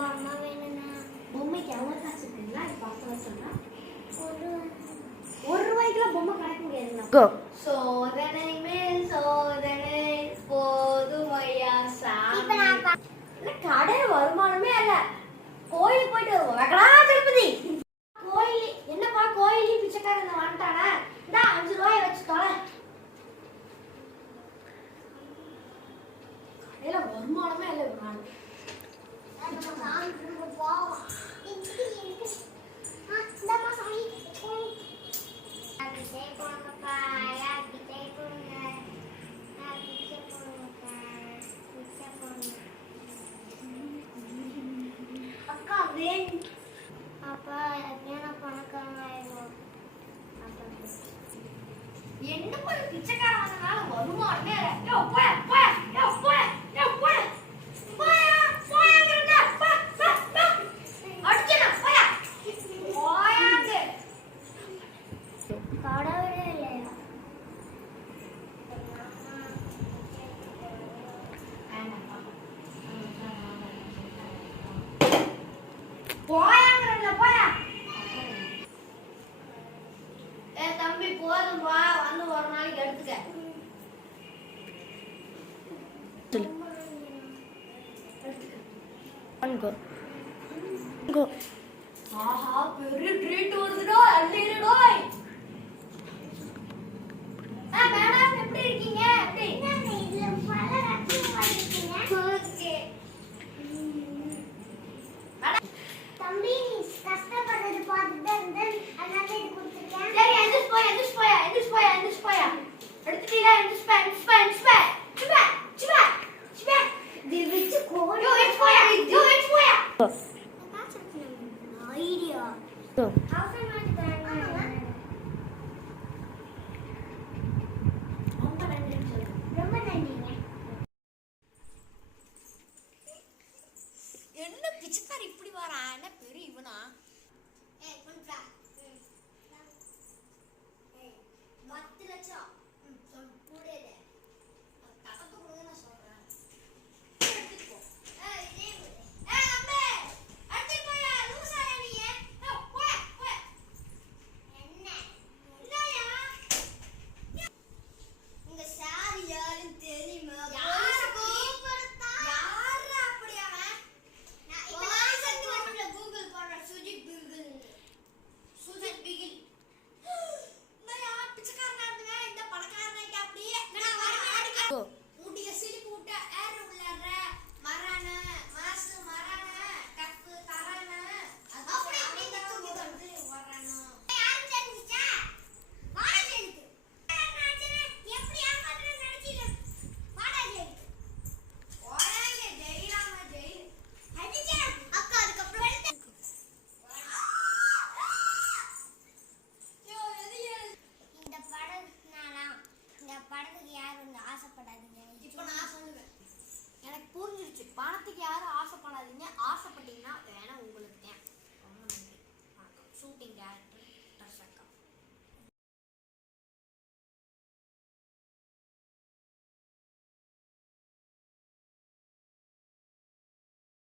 பொம்மை வேணும்னா பொம்மைக்கு எவ்வளோ காசு இருக்குங்களா இப்போ பார்த்து வச்சோம்னா ஒரு ரூபாய்க்குலாம் பொம்மை கிடைக்க முடியாதுங்களா? சோதனை மேல் சோதனை போதுமையா கடையில் வருமானமே இல்ல. கோயிலுக்கு போயிட்டு வருவோம். வெகடா திருப்பதி கோயில் என்னப்பா கோயிலையும் பிச்சைக்காரங்க வந்துட்டானே, இந்த 5 ரூபாய் வச்சு தொலை. கடையில வருமானமே இல்லை. என்ன பண்ண பிச்சைக்காரன் வந்தனால வருமானமே தம்பி போதும் வா, வந்து ஒரு நாளைக்கு எடுத்துக்க. ஆஹா பெரிய ட்ரீட் வருதுடா, அள்ளிடுடா. மேடம் எப்படி இருக்கீங்க? தம்பி கஷ்டப்படுறது பார்த்துட்டு இருந்தேன், அதனால இது கொடுத்துருக்கேன். சரி எந்திரிச்சு போயா. எடுத்துட்டீங்களா? எந்திரிச்சு போயா. திவிச்சு கோடி எந்திரிச்சு போயா. ஐடியா ரொம்ப நன்றிங்க. என்ன பிச்சைக்கார இப்படி வரா? என்ன பெரிய இவனா? 10 லட்சம்